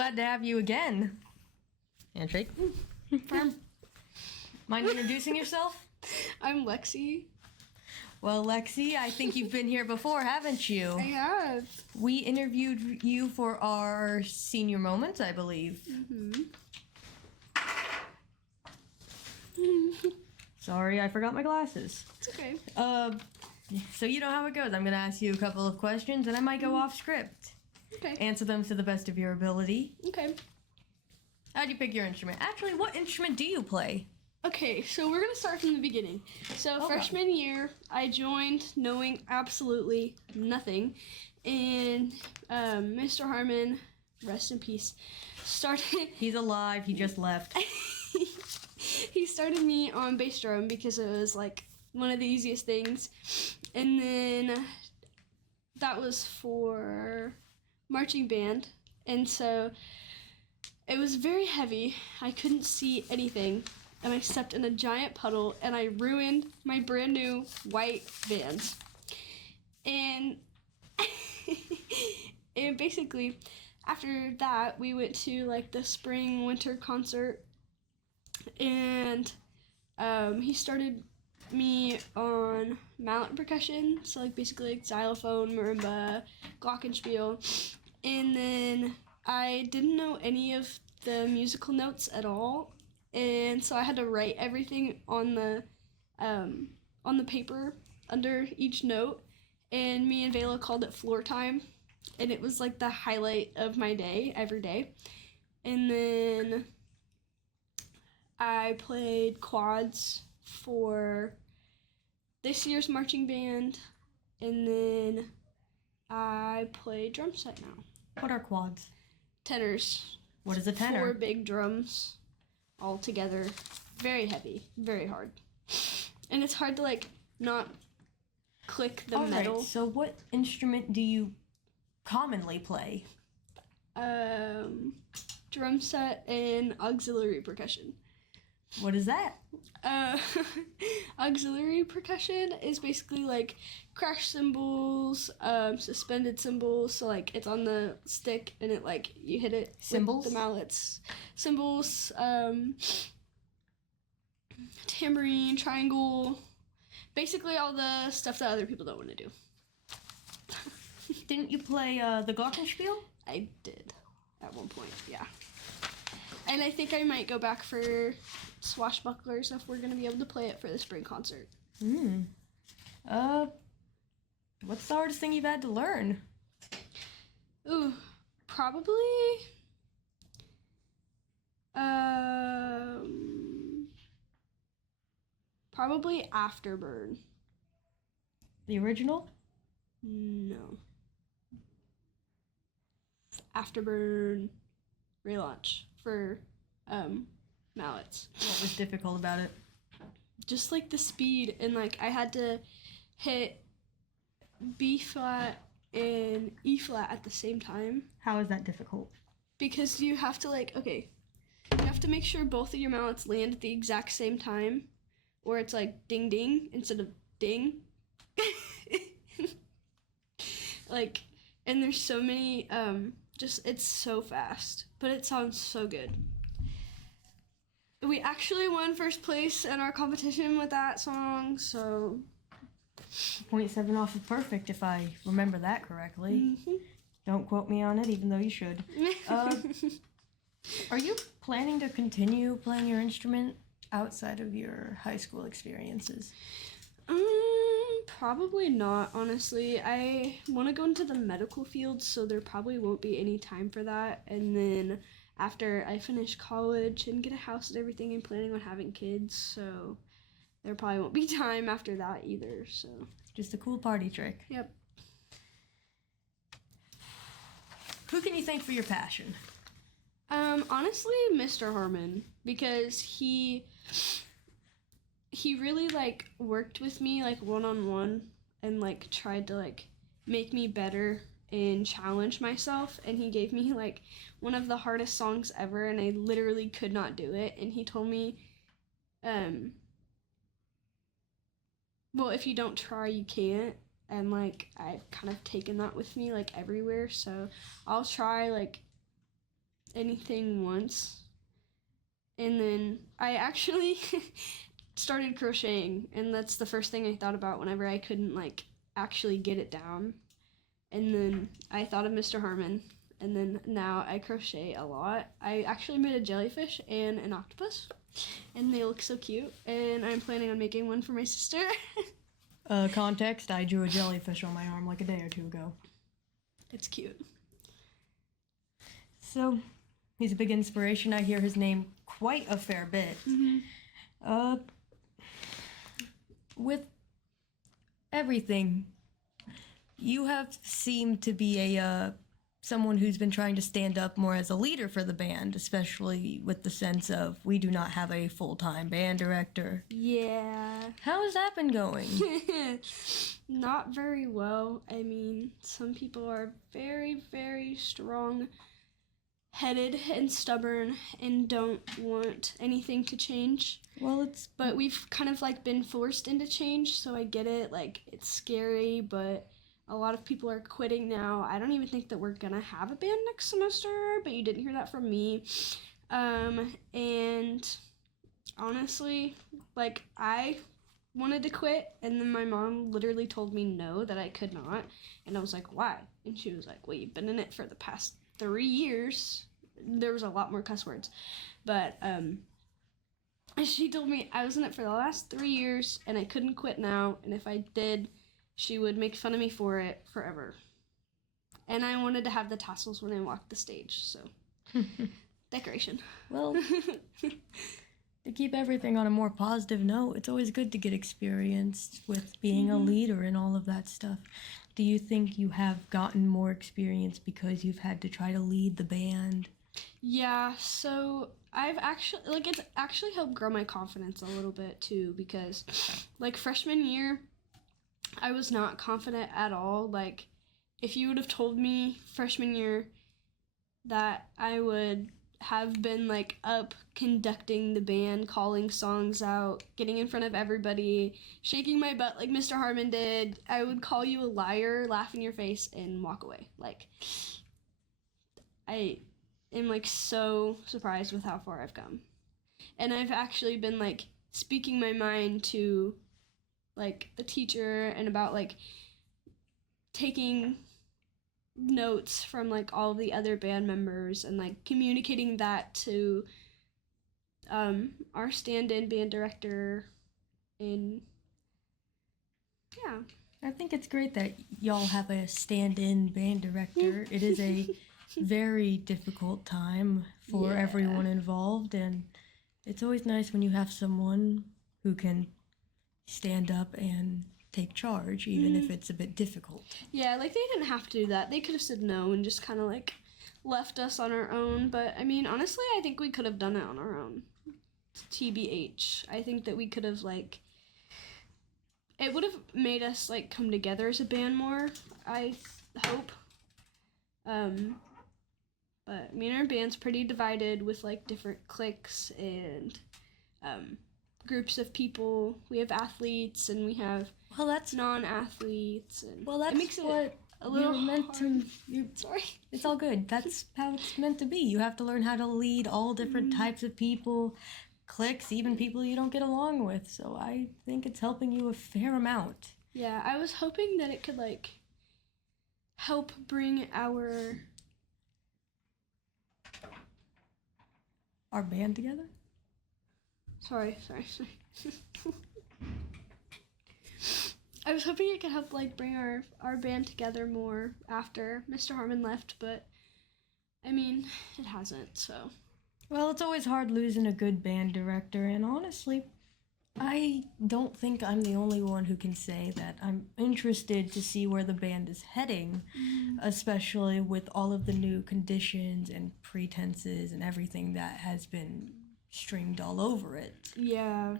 glad to have you again. Handshake. Firm. Mind introducing yourself? I'm Lexi. Well, Lexi, I think you've been here before, haven't you? I have. We interviewed you for our senior moment, I believe. Sorry, I forgot my glasses. It's okay. So you know how it goes. I'm going to ask you a couple of questions, and I might go off script. Okay. Answer them to the best of your ability. Okay. How'd you pick your instrument? Actually, what instrument do you play? Okay, so we're going to start from the beginning. So Okay. freshman year, I joined knowing absolutely nothing. And Mr. Harmon, rest in peace, started... He's alive. He just left. He started me on bass drum because it was like one of the easiest things. And then that was for marching band. And so it was very heavy. I couldn't see anything. And I stepped in a giant puddle and I ruined my brand new white Vans. And and basically after that we went to like the spring winter concert, and he started me on mallet percussion, so like basically like xylophone, marimba, glockenspiel. And then I didn't know any of the musical notes at all, and so I had to write everything on the paper under each note. And me and Vela called it floor time, and it was like the highlight of my day every day. And then I played quads for this year's marching band, and then I play drum set now. What are quads? Tenors. What is a tenor? 4 big drums all together. Very heavy, very hard. And it's hard to like not click the metal. Right, so what instrument do you commonly play? Drum set and auxiliary percussion. What is that? Auxiliary percussion is basically like crash cymbals, suspended cymbals, so like it's on the stick and it like you hit it Cymbals? with the mallets. Cymbals, tambourine, triangle, basically all the stuff that other people don't want to do. Didn't you play the glockenspiel? I did at one point, yeah. And I think I might go back for swashbucklers if we're going to be able to play it for the spring concert. What's the hardest thing you've had to learn? Ooh, probably Afterburn. The original? No. Afterburn relaunch for mallets. What was difficult about it? Just like the speed, and like I had to hit B flat and E flat at the same time. How is that difficult? Because you have to you have to make sure both of your mallets land at the exact same time, or it's like ding ding instead of ding. Like, and there's so many, it's so fast, but it sounds so good. We actually won first place in our competition with that song, so. 0.7 off of perfect, if I remember that correctly. Don't quote me on it, even though you should. Are you planning to continue playing your instrument outside of your high school experiences? Probably not, honestly. I want to go into the medical field, so there probably won't be any time for that. And then after I finish college and get a house and everything, I'm planning on having kids, so there probably won't be time after that either, so. Just a cool party trick. Yep. Who can you thank for your passion? Honestly, Mr. Harmon, because he really like worked with me like one-on-one and like tried to like make me better and challenge myself, and he gave me like one of the hardest songs ever, and I literally could not do it, and he told me well, if you don't try you can't, and like I've kind of taken that with me like everywhere, so I'll try like anything once. And then I actually started crocheting, and that's the first thing I thought about whenever I couldn't like actually get it down. And then I thought of Mr. Harmon, and then now I crochet a lot. I actually made a jellyfish and an octopus, and they look so cute, and I'm planning on making one for my sister. Context, I drew a jellyfish on my arm like a day or two ago. It's cute. So, he's a big inspiration. I hear his name quite a fair bit. With everything, you have seemed to be a someone who's been trying to stand up more as a leader for the band, especially with the sense of we do not have a full-time band director. Yeah. How has that been going? Not very well. I mean, some people are very, very strong-headed and stubborn and don't want anything to change. Well, But we've kind of like been forced into change, so I get it. Like, it's scary, but a lot of people are quitting now. I don't even think that we're gonna have a band next semester, but you didn't hear that from me. And honestly, like, I wanted to quit, and then my mom literally told me no, that I could not. And I was like, why? And she was like, well, you've been in it for the past 3 years. There was a lot more cuss words. But she told me I was in it for the last 3 years, and I couldn't quit now, and if I did, she would make fun of me for it forever. And I wanted to have the tassels when I walked the stage, so decoration. Well, to keep everything on a more positive note, it's always good to get experience with being a leader and all of that stuff. Do you think you have gotten more experience because you've had to try to lead the band? Yeah, so I've actually, like, it's actually helped grow my confidence a little bit, too, because, like, freshman year, I was not confident at all. Like, if you would have told me freshman year that I would have been, like, up conducting the band, calling songs out, getting in front of everybody, shaking my butt like Mr. Harmon did, I would call you a liar, laugh in your face, and walk away. Like, I am, like, so surprised with how far I've come. And I've actually been, like, speaking my mind to, like, the teacher, and about, like, taking notes from, like, all the other band members, and, like, communicating that to our stand-in band director. And yeah, I think it's great that y'all have a stand-in band director. It is a very difficult time for everyone involved, and it's always nice when you have someone who can stand up and take charge, even if it's a bit difficult. Yeah, like, they didn't have to do that. They could have said no and just kind of, like, left us on our own. But, I mean, honestly, I think we could have done it on our own. TBH. I think that we could have, like, it would have made us, like, come together as a band more, I hope. But, I mean, our band's pretty divided with, like, different cliques and groups of people. We have athletes, and we have non-athletes, and that's it makes it what a little you're meant hard. Sorry. It's all good. That's how it's meant to be. You have to learn how to lead all different types of people, cliques, even people you don't get along with. So I think it's helping you a fair amount. Yeah, I was hoping that it could, like, help bring our band together? Sorry. I was hoping it could help, like, bring our band together more after Mr. Harmon left, but, I mean, it hasn't, so. Well, it's always hard losing a good band director, and honestly, I don't think I'm the only one who can say that I'm interested to see where the band is heading, especially with all of the new conditions and pretenses and everything that has been stringed all over it. Yeah.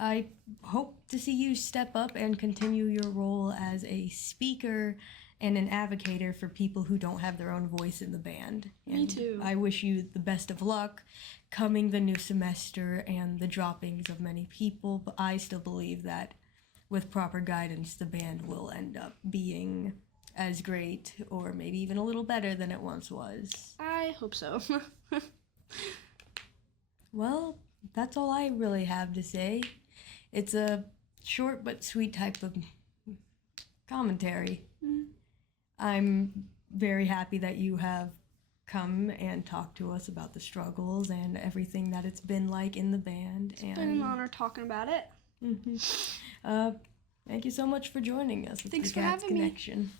I hope to see you step up and continue your role as a speaker and an advocator for people who don't have their own voice in the band. Me too. I wish you the best of luck coming the new semester and the droppings of many people, but I still believe that with proper guidance, the band will end up being as great, or maybe even a little better than it once was. I hope so. Well, that's all I really have to say. It's a short but sweet type of commentary. I'm very happy that you have come and talked to us about the struggles and everything that it's been like in the band. It's been an honor talking about it. Thank you so much for joining us with Thanks the for Cats having me. Connection.